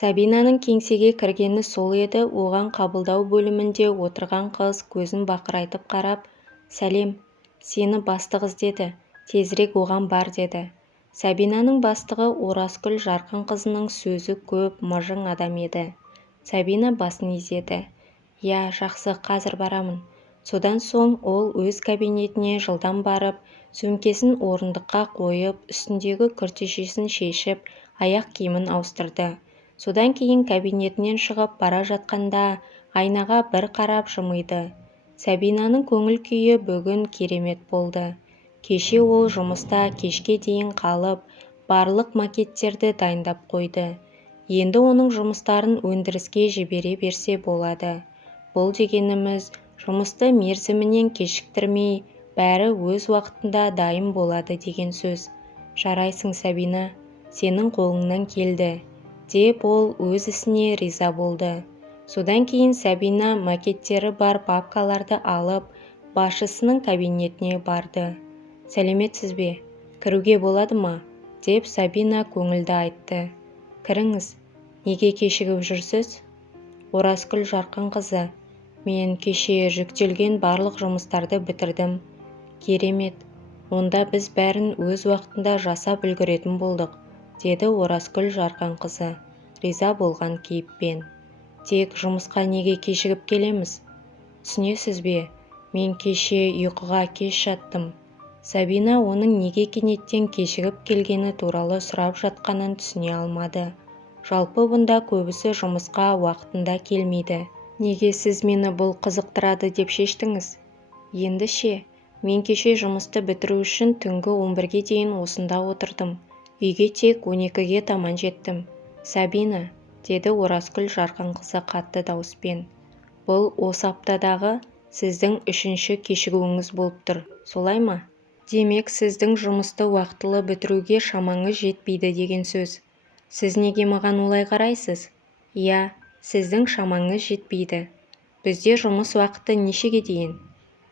Сабинаның кеңсеге кіргені сол еді. Оған қабылдау бөлімінде отырған қыз көзін бақырайтып қарап, «Сәлем, сені бастық іздеді, тезірек оған бар» деді. Сабинаның бастығы Оразкүл Жарқынқызының сөзі көп, мыжың адам еді. Сабина басын изеді. «Я, жақсы, қазір барамын». Содан соң ол өз кабинетіне жылдам барып, сөмкесін орындыққа қойып, үстіндегі күртешесін шешіп, аяқ киімін ауыстырды. Содан кейін кабинетінен шығып бара жатқанда айнаға бір қарап жымиды. Сабинаның көңіл күйі бүгін керемет болды. Кеше ол жұмыста кешке дейін қалып, барлық макеттерді дайындап қойды. Енді оның жұмыстарын өндіріске жібере берсе болады. Бұл дегеніміз, жұмысты мерзімінен кешіктірмей, бәрі өз уақытында дайын болады деген сөз. Жарайсың, Сабина, сенің қолыңнан келді, деп ол өз ісіне риза болды. Содан кейін Сабина макеттері бар папкаларды алып, басшысының кабинетіне барды. «Сәлеметсіз бе? Кіруге болады ма?» деп Сабина көңілді айтты. «Кіріңіз. Неге кешігіп жүрсіз?» «Оразкүл Жарқынқызы, мен кеше жүктелген барлық жұмыстарды бітірдім». «Керемет. Онда біз бәрін өз уақытында жасап үлгеретін болдық», деді Оразкүл Жарқынқызы, риза болған кейіппен. «Тек жұмысқа неге кешігіп келеміз? Түсінесіз бе, мен кеше ұйқыға кеш жаттым». Сабина оның неге кенеттен кешігіп келгені туралы сұрап жатқанын түсіне алмады. Жалпы бұнда көбісі жұмысқа уақытында келмейді. «Неге сіз мені бұл қызықтырады деп шештіңіз?» «Енді ше, мен кеше жұмысты бітіру үшін түнгі 11-ге дейін осында отырдым. Үйге тек 12-ге таман жеттім». «Сабина», деді Оразкүл Жарқынқызы қатты дауыспен, «бұл осы аптадағы сіздің 3-ші кешігуіңіз болып тұр, солай ма? Демек, сіздің жұмысты уақытылы бітіруге шамаңыз жетпейді деген сөз. Сіз неге маған олай қарайсыз?» «Иә, сіздің шамаңыз жетпейді. Бізде жұмыс уақыты нешеге дейін?»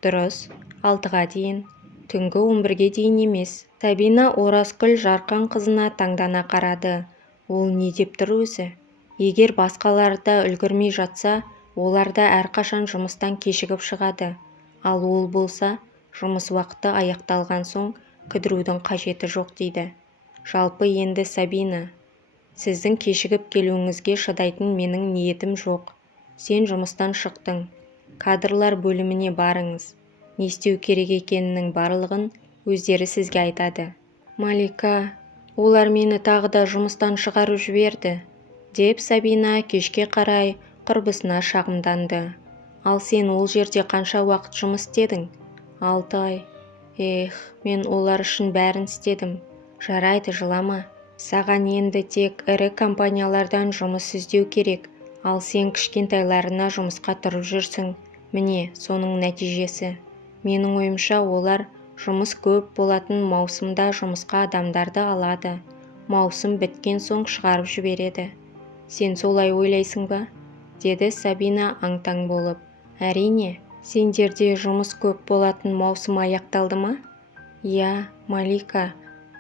«Дұрыс, 6-ға дейін, түнгі 11-ге дейін емес». Сабина Оразкүл Жарқынқызына таңдана қарады. Ол не деп тұр өзі? Егер басқаларда үлгермей жатса, оларда әрқашан жұмыстан кешігіп шығады. Ал ол болса, жұмыс уақыты аяқталған соң кідірудің қажеті жоқ дейді. Жалпы енді Сабина, сіздің кешігіп келуіңізге шыдайтын менің ниетім жоқ. Сен жұмыстан шықтың. Кадрлар бөліміне барыңыз. Не істеу керек екенінің барлығын өздері сізге айтады. «Малика, олар мені тағы да жұмыстан шығарып жіберді», деп Сабина кешке қарай құрбысына шағымданды. «Ал сен ол жерде қанша уақыт жұмыс істедің?» «6 ай. Мен олар үшін бәрін істедім». «Жарайды, жылама. Саған енді тек ірі компаниялардан жұмыс іздеу керек, ал сен кішкентайларына жұмысқа тұрып жүрсің. Міне, соның нәтижесі. Менің ойымша олар жұмыс көп болатын маусымда жұмысқа адамдарды алады. Маусым біткен соң шығарып жібереді. Сен солай ойлайсың ба?» деді Сабина аң-таң болып. «Әрине, сендерде жұмыс көп болатын маусым аяқталды ма?» «Иә, Малика,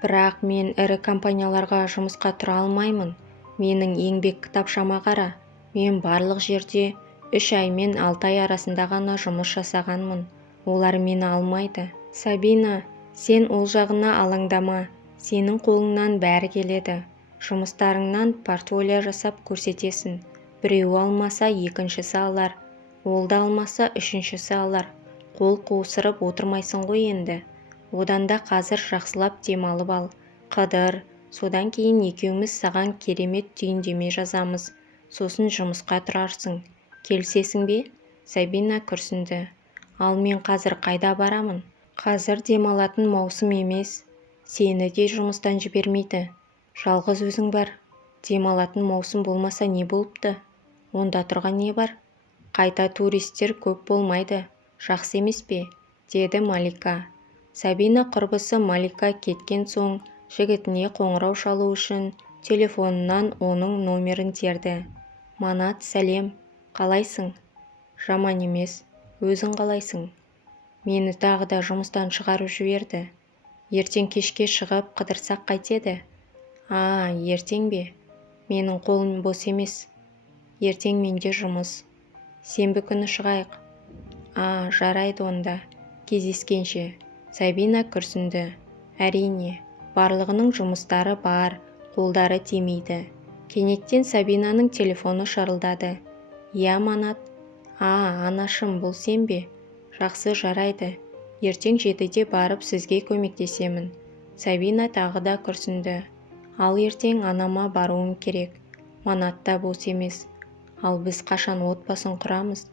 бірақ мен ірі компанияларға жұмысқа тұра алмаймын. Менің еңбек кітапшама қара. Мен барлық жерде 3 ай мен 6 ай арасында ғана жұмыс жасағанмын. Олар мені алмайды». «Сабина, сен ол жағына алаңдама. Сенің қолыңнан бәрі келеді. Жұмыстарыңнан портфолио жасап көрсетесің. Біреуі алмаса, екіншісі алар. Ол да алмаса, үшіншісі алар. Қол қусырып отырмайсың ғой енді. Одан да қазір жақсылап демалып ал. Қыдыр, содан кейін екеуміз саған керемет түйіндеме жазамыз. Сосын жұмысқа тұрарсың. Келісесің бе?» Сабина күрсінді. «Ал мен қазір қайда барамын? Қазір демалатын маусым емес. Сені де жұмыстан жібермейді. Жалғыз өзің бар. Демалатын маусым болмаса не болыпты? Онда тұрған не бар? Қайта туристер көп болмайды. Жақсы емес пе?» деді Малика. Сабина құрбысы Малика кеткен соң жігітіне қоңырау шалу үшін телефонынан оның номерін терді. «Манат, сәлем. Қалайсың?» «Жаман емес. Өзің қалайсың?» «Мені тағы да жұмыстан шығарып жіберді. Ертең кешке шығып қыдырсақ қайтеді?» «Ертең бе? Менің қолым бос емес. Ертең менде жұмыс. Сенбі күні шығайық. Жарайды онда. Кездескенше. Сабина күрсінді. Әрине, барлығының жұмыстары бар, қолдары тимейді. Кенеттен Сабинаның телефоны шырылдады. Иә, Манат. Анашым, бұл сен бе? Жақсы, жарайды. Ертең 7-де барып сізге көмектесемін. Сабина тағы да күрсінді. Ал ертең анама баруым керек. Манат та бос емес. Ал біз қашан отбасын құрамыз?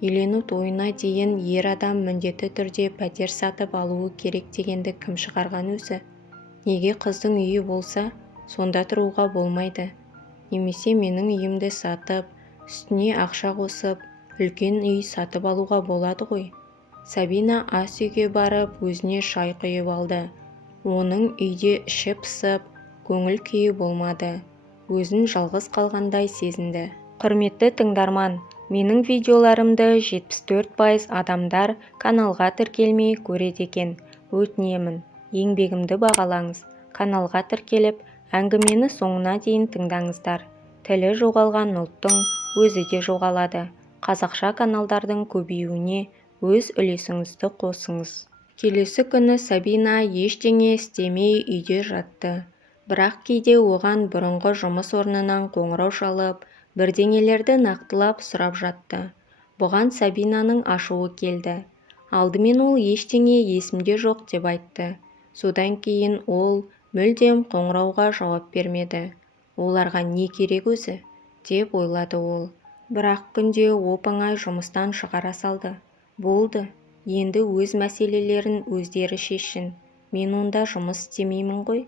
Үйлену тойына дейін ер адам міндетті түрде пәтер сатып алуы керек дегенді кім шығарған өзі? Неге қыздың үйі болса, сонда тұруға болмайды? Немесе менің үйімді сатып, үстіне ақша қосып, үлкен үй сатып алуға болады ғой? Сабина ас үйге барып, өзіне шай құйып алды. Оның үйде іші пысып, көңіл күйі болмады. Өзін жалғыз қалғандай сезінді. Құрметті тыңдарман, менің видеоларымды 74% адамдар каналға тіркелмей көреді екен. Өтінемін, еңбегімді бағалаңыз. Каналға тіркеліп, әңгімені соңына дейін тыңдаңыздар. Тілі жоғалған ұлттың өзі де жоғалады. Қазақша каналдардың көбеюіне өз үлесіңізді қосыңыз. Келесі күні Сабина ештеңе істемей үйде жатты. Бірақ кейде оған бұрынғы жұмыс орнынан қоңырау шалып, бірдеңелерді нақтылап сұрап жатты. Бұған Сабинаның ашуы келді. Алдымен ол ештеңе есімде жоқ деп айтты. Содан кейін ол мүлдем қоңырауға жауап бермеді. Оларға не керек өзі? Деп ойлады ол. Бірақ күнде оп-оңай жұмыстан шығара салды. Болды, енді өз мәселелерін өздері шешсін. Мен онда жұмыс істемеймін ғой.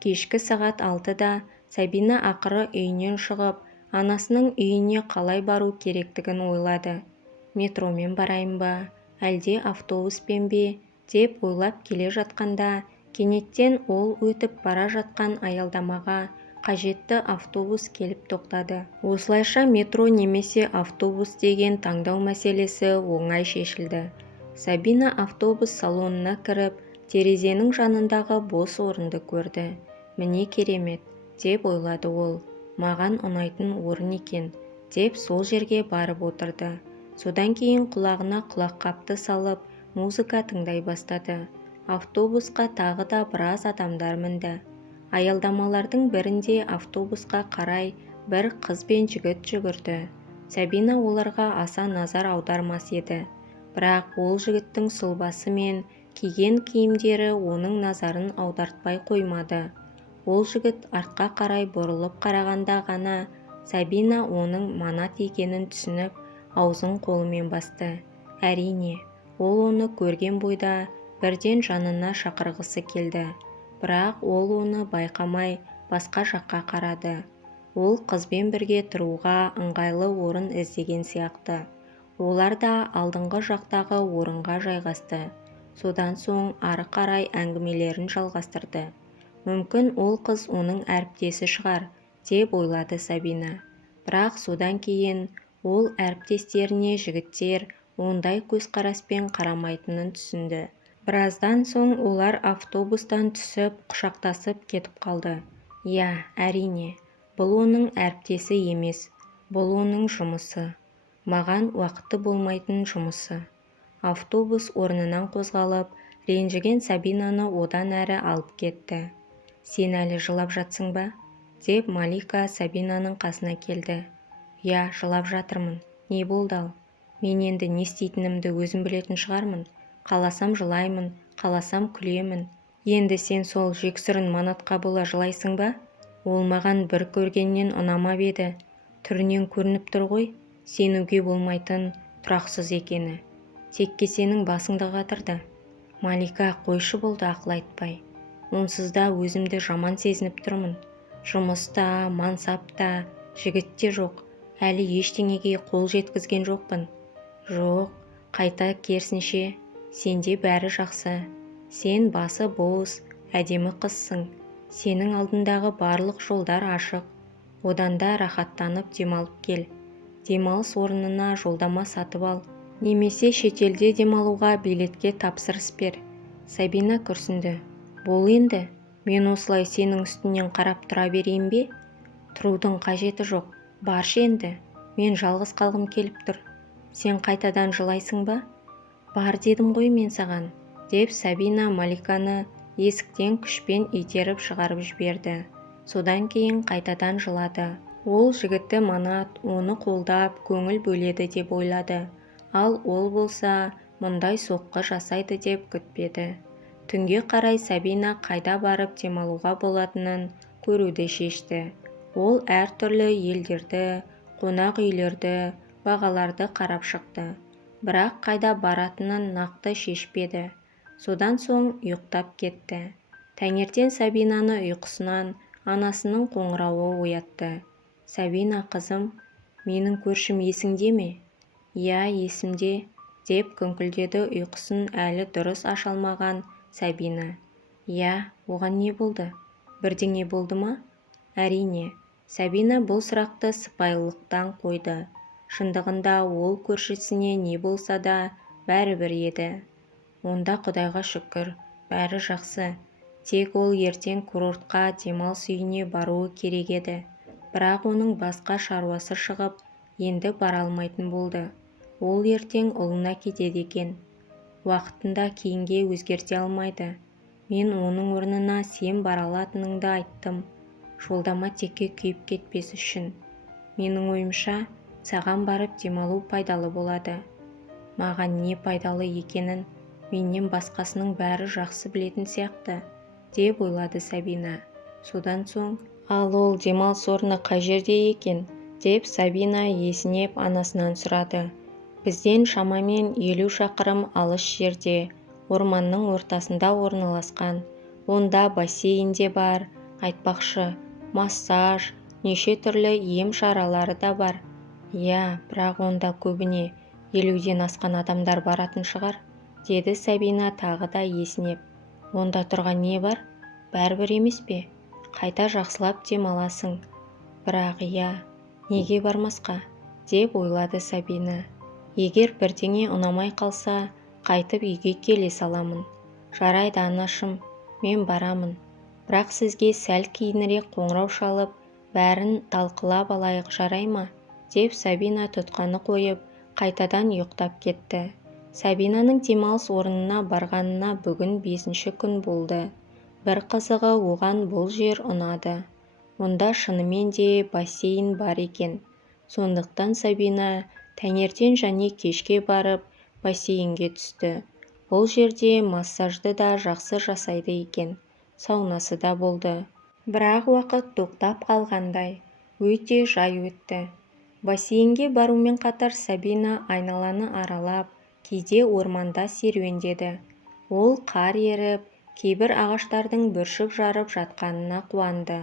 Кешкі сағат 6-да Сабина ақыры үйінен шығып, анасының үйіне қалай бару керектігін ойлады. Метромен барайын ба, әлде автобуспен бе, деп ойлап келе жатқанда, кенеттен ол өтіп бара жатқан аялдамаға қажетті автобус келіп тоқтады. Осылайша метро немесе автобус деген таңдау мәселесі оңай шешілді. Сабина автобус салонына кіріп, терезенің жанындағы бос орынды көрді. Міне керемет, деп ойлады ол. Маған ұнайтын орын екен, деп сол жерге барып отырды. Содан кейін құлағына құлаққапты салып, музыка тыңдай бастады. Автобусқа тағы да біраз адамдар мінді. Аялдамалардың бірінде автобусқа қарай бір қыз бен жігіт жүгірді. Сабина оларға аса назар аудармас еді. Бірақ ол жігіттің сұлбасы мен киген киімдері оның назарын аудартпай қоймады. Ол жігіт артқа қарай бұрылып қарағанда ғана Сабина оның Манат екенін түсініп, аузын қолымен басты. Әрине, ол оны көрген бойда бірден жанына шақырғысы келді. Бірақ ол оны байқамай басқа жаққа қарады. Ол қызбен бірге тұруға ыңғайлы орын іздеген сияқты. Олар да алдыңғы жақтағы орынға жайғасты. Содан соң ары қарай әңгімелерін жалғастырды. Мүмкін ол қыз оның әріптесі шығар, деп ойлады Сабина. Бірақ содан кейін ол әріптестеріне жігіттер ондай көзқараспен қарамайтынын түсінді. Біраздан соң олар автобустан түсіп, құшақтасып кетіп қалды. Иә, әрине, бұл оның әріптесі емес, бұл оның жұмысы. Маған уақыты болмайтын жұмысы. Автобус орнынан қозғалып, ренжіген Сабинаны одан әрі алып кетті. Сен әлі жылап жатсың ба? Деп Малика Сабинаның қасына келді. Я, жылап жатырмын. Не болды ал? Мен енді не істейтінімді өзім білетін шығармын. Қаласам жылаймын, қаласам күлемін. Енді сен сол жексұрын Манатқа бола жылайсың ба? Ол маған бір көргеннен ұнамап еді. Түрінен көрініп тұр ғой, сенуге болмайтын, тұрақсыз екені. Текке сенің басыңды қатырды. Малика, қойшы болды ақыл айтпай. Онсыз да өзімді жаман сезініп тұрмын. Жұмыста, мансапта, жігітте жоқ. Әлі ештеңеге қол жеткізген жоқпын. Жоқ, қайта керісінше, сенде бәрі жақсы. Сен басы бос, әдемі қызсың. Сенің алдындағы барлық жолдар ашық. Одан да рахаттанып демалып кел. Демалыс орнына жолдама сатып ал. Немесе шетелде демалуға билетке тапсырыс бер. Сабина күрсінді. Бол енді, мен осылай сенің үстінен қарап тұра берейін бе? Тұрудың қажеті жоқ. Баршы енді. Мен жалғыз қалғым келіп тұр. Сен қайтадан жылайсың ба? Бар дедім ғой мен саған, деп Сабина Маликаны есіктен күшпен итеріп шығарып жіберді. Содан кейін қайтадан жылады. Ол жігітті Манат оны қолдап көңіл бөледі деп ойлады. Ал ол болса мұндай соққы жасайды деп күтпеді. Түнге қарай Сабина қайда барып демалуға болатынын көруді шешті. Ол әртүрлі елдерді, қонақ үйлерді, бағаларды қарап шықты. Бірақ қайда баратынын нақты шешпеді. Содан соң ұйықтап кетті. Таңертең Сабинаны ұйқысынан анасының қоңырауы оятты. Сабина қызым, менің көршім есіңде ме? Иә, есімде, деп күңкілдеді ұйқысын әлі дұрыс аша алмаған Сабина. Иә, оған не болды? Бірдеңе болды ма? Әрине. Сабина бұл сұрақты сыпайылықтан қойды. Шындығында ол көршісіне не болса да бәрібір еді. Онда Құдайға шүкір, бәрі жақсы. Тек ол ертең курортқа демалыс үйіне баруы керек еді. Бірақ оның басқа шаруасы шығып, енді бара алмайтын болды. Ол ертең ұлына кетеді екен. Уақытында кейінге өзгерте алмайды. Мен оның орнына сен бара алатыныңды айттым. Жолдама текке күйіп кетпес үшін. Менің ойымша, саған барып демалу пайдалы болады. Маған не пайдалы екенін менен басқасының бәрі жақсы білетін сияқты, деп ойлады Сабина. Содан соң, ал ол демалыс орны қай жерде екен, деп Сабина есінеп анасынан сұрады. Бізден шамамен 50 шақырым алыс жерде, орманның ортасында орналасқан. Онда бассейн де бар, айтпақшы, массаж, неше түрлі ем шаралары да бар. Иә, бірақ онда көбіне 50-ден асқан адамдар баратын шығар, деді Сабина тағы да есінеп. Онда тұрған не бар? Бәрібір емес пе? Қайта жақсылап демаласың. Бірақ иә, неге бармасқа, деп ойлады Сабина. Егер бірдеңе ұнамай қалса, қайтып үйге келе саламын. Жарайды анашым, мен барамын. Бірақ сізге сәл кейінірек қоңырау шалып, бәрін талқылап алайық, жарай ма? Деп Сабина тұтқаны қойып, қайтадан ұйықтап кетті. Сабинаның демалыс орнына барғанына бүгін 5-ші күн болды. Бір қызығы оған бұл жер ұнады. Онда шынымен де бассейн бар екен. Сондықтан Сабина таңертең және кешке барып бассейнге түсті. Бұл жерде массажды да жақсы жасайды екен. Саунасы да болды. Бірақ уақыт тоқтап қалғандай, өте жай өтті. Бассейнге барумен қатар Сабина айналаны аралап, кейде орманда серуендеді. Ол қар еріп, кейбір ағаштардың бүршік жарып жатқанына қуанды.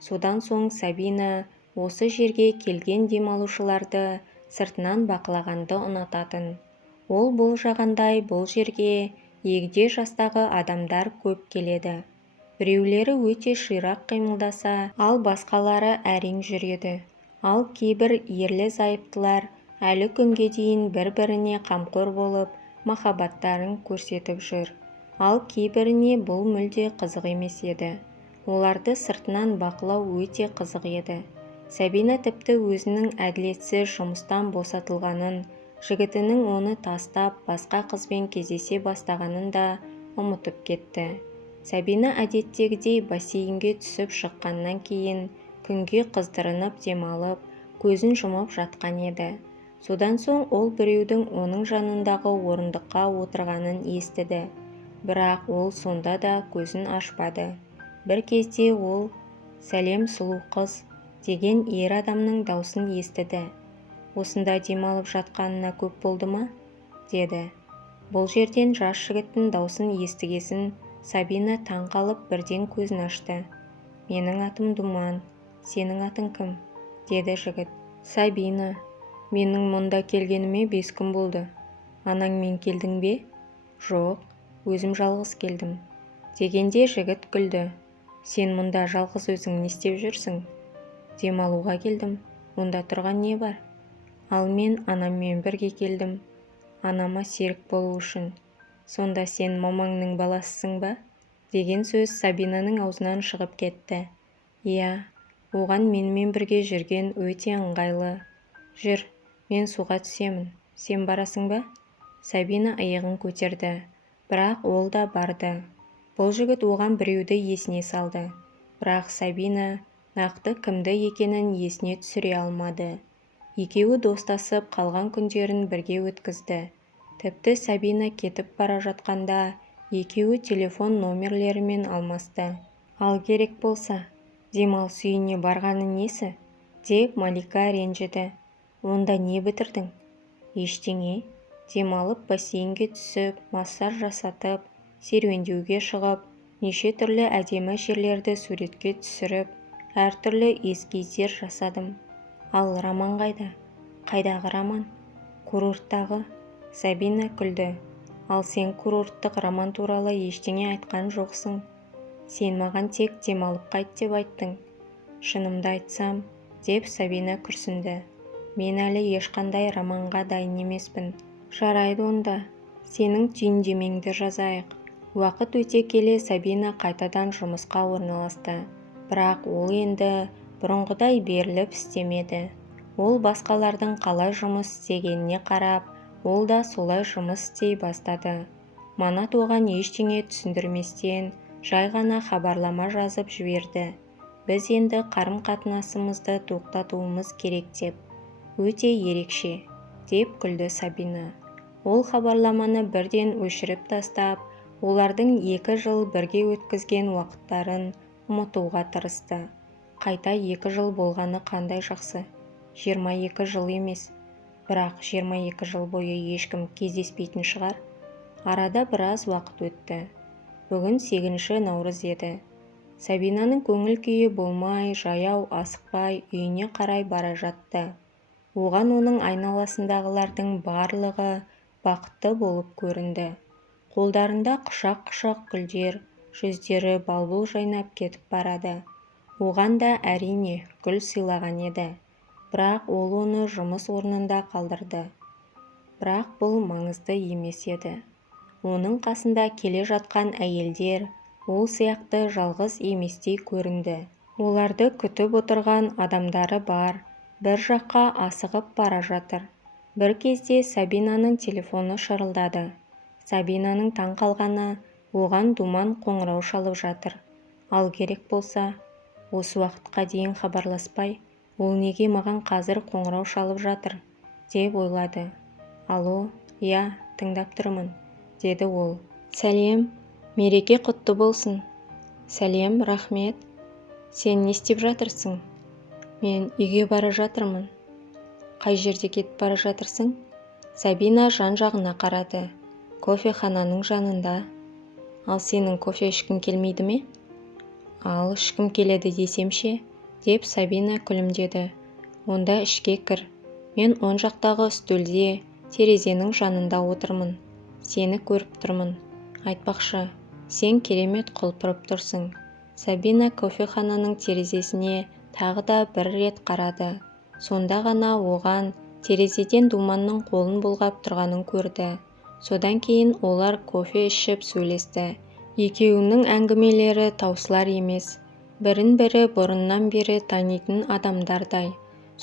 Содан соң Сабина осы жерге келген демалушыларды сыртынан бақылағанды ұнататын. Ол болжағандай бұл жерге егде жастағы адамдар көп келеді. Біреулері өте ширақ қимылдаса, ал басқалары әрең жүреді. Ал кейбір ерлі-зайыптылар әлі күнге дейін бір-біріне қамқор болып, махаббаттарын көрсетіп жүр. Ал кейбіріне бұл мүлде қызық емес еді. Оларды сыртынан бақылау өте қызық еді. Сабина тіпті өзінің әділетсіз жұмыстан босатылғанын, жігітінің оны тастап басқа қызбен кездесе бастағанын да ұмытып кетті. Сабина әдеттегідей бассейнге түсіп шыққаннан кейін күнге қыздырынып демалып, көзін жұмып жатқан еді. Содан соң ол біреудің оның жанындағы орындыққа отырғанын естіді. Бірақ ол сонда да көзін ашпады. Бір кезде ол «Сәлем, сұлу қыз» деген ер адамның даусын естіді. «Осында демалып жатқанына көп болды ма?» деді. Бұл жерден жас жігіттің даусын естігесін Сабина таң қалып бірден көзін ашты. «Менің атым Думан, сенің атың кім?» деді жігіт. «Сабина, менің мұнда келгеніме 5 күн болды. Анаңмен келдің бе?» «Жоқ, өзім жалғыз келдім», дегенде жігіт күлді. «Сен мұнда жалғыз өзің не істеп жүрсің?» «Демалуға келдім. Онда тұрған не бар?» «Ал мен анаммен бірге келдім. Анама серік болу үшін». «Сонда сен мамаңның баласысың ба?» деген сөз Сабинаның аузынан шығып кетті. «Иә, Оған менімен бірге жүрген өте ыңғайлы. Жүр, мен суға түсемін. Сен барасың ба? Сабина иығын көтерді. Бірақ ол да барды. Бұл жігіт оған біреуді есіне салды. Бірақ Сабина нақты кімді екенін есіне түсіре алмады. Екеуі достасып қалған күндерін бірге өткізді. Тіпті Сабина кетіп бара жатқанда екеуі телефон номерлерімен алмасты. Ал керек болса, демалыс үйіне барғаны несі? Деп Малика ренжіді. Онда не бітірдің? Ештеңе. Демалып бассейнге түсіп, массаж жасатып, серуендеуге шығып, неше түрлі әдемі жерлерді суретке түсіріп, әртүрлі эскиздер жасадым. Ал Роман қайда? Қайдағы Роман? Курорттағы. Сабина күлді. Ал сен курорттық Роман туралы ештеңе айтқан жоқсың. Сен маған тек демалып қайт деп айттың. Шынымды айтсам, деп Сабина күрсінді. Мен әлі ешқандай романға дайын емеспін. Жарайды онда, сенің түйіндемеңді жазайық. Уақыт өте келе Сабина қайтадан жұмысқа орналасты. Бірақ ол енді бұрынғыдай беріліп істемеді. Ол басқалардың қалай жұмыс істегеніне қарап, ол да солай жұмыс істей бастады. Манат оған ештеңе түсіндірместен, жай ғана хабарлама жазып жіберді. Біз енді қарым-қатынасымызды тоқтатуымыз керек деп. Өте ерекше, деп күлді Сабина. Ол хабарламаны бірден өшіріп тастап, олардың 2 жыл бірге өткізген уақыттарын ұмытуға тырысты. Қайта 2 жыл болғаны қандай жақсы. 22 жыл емес. Бірақ 22 жыл бойы ешкім кездеспейтін шығар. Арада біраз уақыт өтті. Бүгін 8 наурыз еді. Сабинаның көңіл күйі болмай, жаяу асықпай үйіне қарай бара жатты. Оған оның айналасындағылардың барлығы бақытты болып көрінді. Қолдарында құшақ-құшақ гүлдер, жүздері балбұл жайнап кетіп барады. Оған да әрине гүл сыйлаған еді. Бірақ ол оны жұмыс орнында қалдырды. Бірақ бұл маңызды емес еді. Оның қасында келе жатқан әйелдер ол сияқты жалғыз еместей көрінді. Оларды күтіп отырған адамдары бар, бір жаққа асығып бара жатыр. Бір кезде Сабинаның телефоны шырылдады. Сабинаның таң қалғаны, оған Думан қоңырау шалып жатыр. Ал керек болса, осы уақытқа дейін хабарласпай, ол неге маған қазір қоңырау шалып жатыр, деп ойлады. Алло, я, тыңдап тұрмын, деді ол. Сәлем, мереке құтты болсын. Сәлем, рахмет. Сен не істеп жатырсың? Мен үйге бара жатырмын. Қай жерде кетіп бара жатырсың? Сабина жан-жағына қарады. Кофехананың жанында. Ал сенің кофе ішкің келмейді ме? Ал ішкім келеді десемше, деп Сабина күлімдеді. Онда ішке кір. Мен оң жақтағы үстелде, терезенің жанында отырмын. Сені көріп тұрмын. Айтпақшы, сен керемет құлпырып тұрсың. Сабина кофехананың терезесіне тағы да бір рет қарады. Сонда ғана оған терезеден Думанның қолын бұлғап тұрғанын көрді. Содан кейін олар кофе ішіп сөйлесті. Екеуінің әңгімелері таусылар емес. Бірін-бірі бұрыннан бері танитын адамдардай.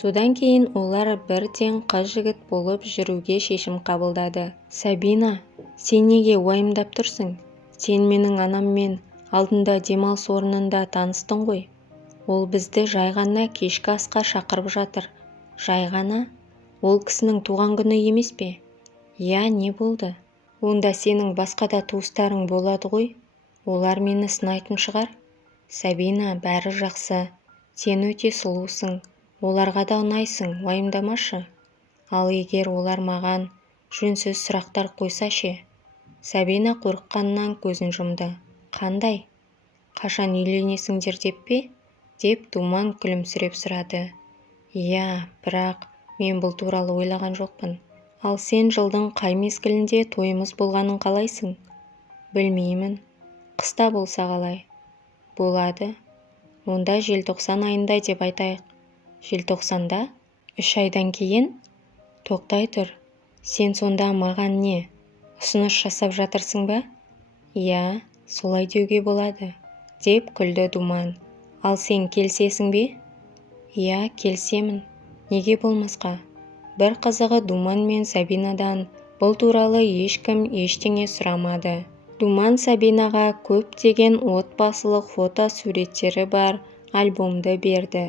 Содан кейін олар бірден қыз-жігіт болып жүруге шешім қабылдады. Сабина, сен неге уайымдап тұрсың? Сен менің анаммен алдында демалыс орнында таныстың ғой. Ол бізді жай ғана кешкі асқа шақырып жатыр. Жай ғана? Ол кісінің туған күні емес пе? Я, не болды? Онда сенің басқа да туыстарың болады ғой. Олар мені сынайтын шығар. Сабина, бәрі жақсы. Сен өте сұлусың. Оларға да ұнайсың, уайымдамашы. Ал егер олар маған жөнсіз сұрақтар қойса ше? Сабина қорыққаннан көзін жұмды. Қандай? Қашан үйленесіңдер деп пе? Деп Думан күлімсіреп сұрады. Иә, бірақ мен бұл туралы ойлаған жоқпын. Ал сен жылдың қай мезгілінде тойымыз болғанын қалайсың? Білмеймін. Қыста болса қалай? Болады. Онда желтоқсан айында деп айтайық. Желтоқсанда? 3 айдан кейін? Тоқтай тұр. Сен сонда маған не? Ұсыныс жасап жатырсың ба? Иә, солай деуге болады. Деп күлді Думан. Ал сен келісесің бе? Иә, келісемін. Неге болмасқа? Бір қызығы Думан мен Сабинадан бұл туралы ешкім ештеңе сұрамады. Думан Сабинаға көптеген отбасылық фото-суреттері бар альбомды берді.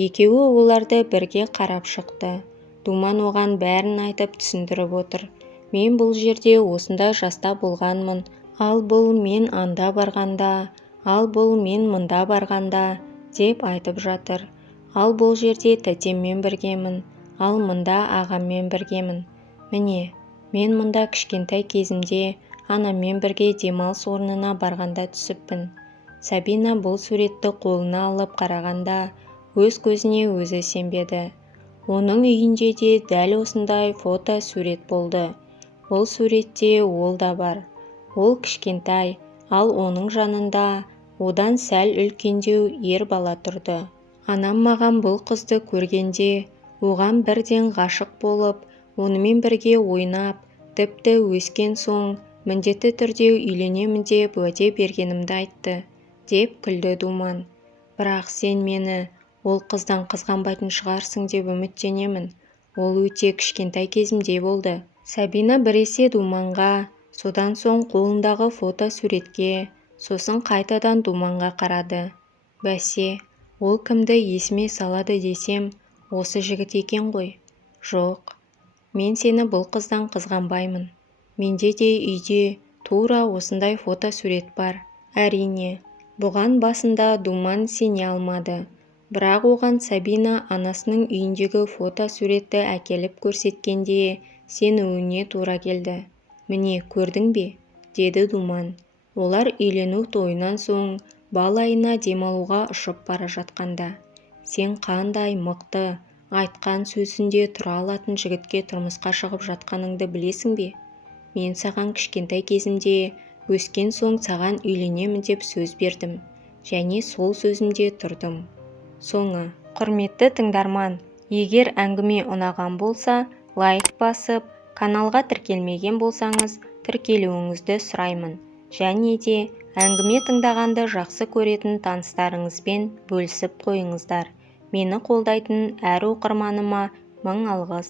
Екеуі оларды бірге қарап шықты. Думан оған бәрін айтып түсіндіріп отыр. Мен бұл жерде осындай жаста болғанмын, ал бұл мен анда барғанда, ал бұл мен мұнда барғанда, деп айтып жатыр. Ал бұл жерде тәтеммен біргемін, ал мұнда ағаммен біргемін. Міне, мен мұнда кішкентай кезімде анаммен бірге демалыс орнына барғанда түсіппін. Сабина бұл суретті қолына алып қарағанда өз көзіне өзі сенбеді. Оның үйінде де дәл осындай фото-сурет болды. Ол суретте ол да бар. Ол кішкентай, ал оның жанында одан сәл үлкендеу ер бала тұрды. Анам маған бұл қызды көргенде, оған бірден ғашық болып, онымен бірге ойнап, тіпті өскен соң міндетті түрде үйленемін деп уәде бергенімді айтты, деп күлді Думан. Бірақ сен мені ол қыздан қызғанбайтын шығарсың деп үміттенемін. Ол өте кішкентай кезімде болды. Сабина біресе Думанға, содан соң қолындағы фото-суретке, сосын қайтадан Думанға қарады. Бәсе, ол кімді есіме салады десем, осы жігіт екен ғой. Жоқ, мен сені бұл қыздан қызғанбаймын. Менде де үйде тура осындай фото-сурет бар. Әрине, бұған басында Думан сене алмады. Бірақ оған Сабина анасының үйіндегі фото-суретті әкеліп көрсеткенде сенуіне тура келді. Міне, көрдің бе? Деді Думан. Олар үйлену тойынан соң бал айына демалуға ұшып бара жатқанда. Сен қандай мықты, айтқан сөзінде тұра алатын жігітке тұрмысқа шығып жатқаныңды білесің бе? Мен саған кішкентай кезімде өскен соң саған үйленемін деп сөз бердім. Және сол сөзімде тұрдым. Соңы. Құрметті тыңдарман, егер әңгіме ұнаған болса, лайк басып, каналға тіркелмеген болсаңыз, тіркелуіңізді сұраймын. Және де әңгіме тыңдағанды жақсы көретін таныстарыңызбен бөлісіп қойыңыздар. Мені қолдайтын әр оқырманыма мың алғыс.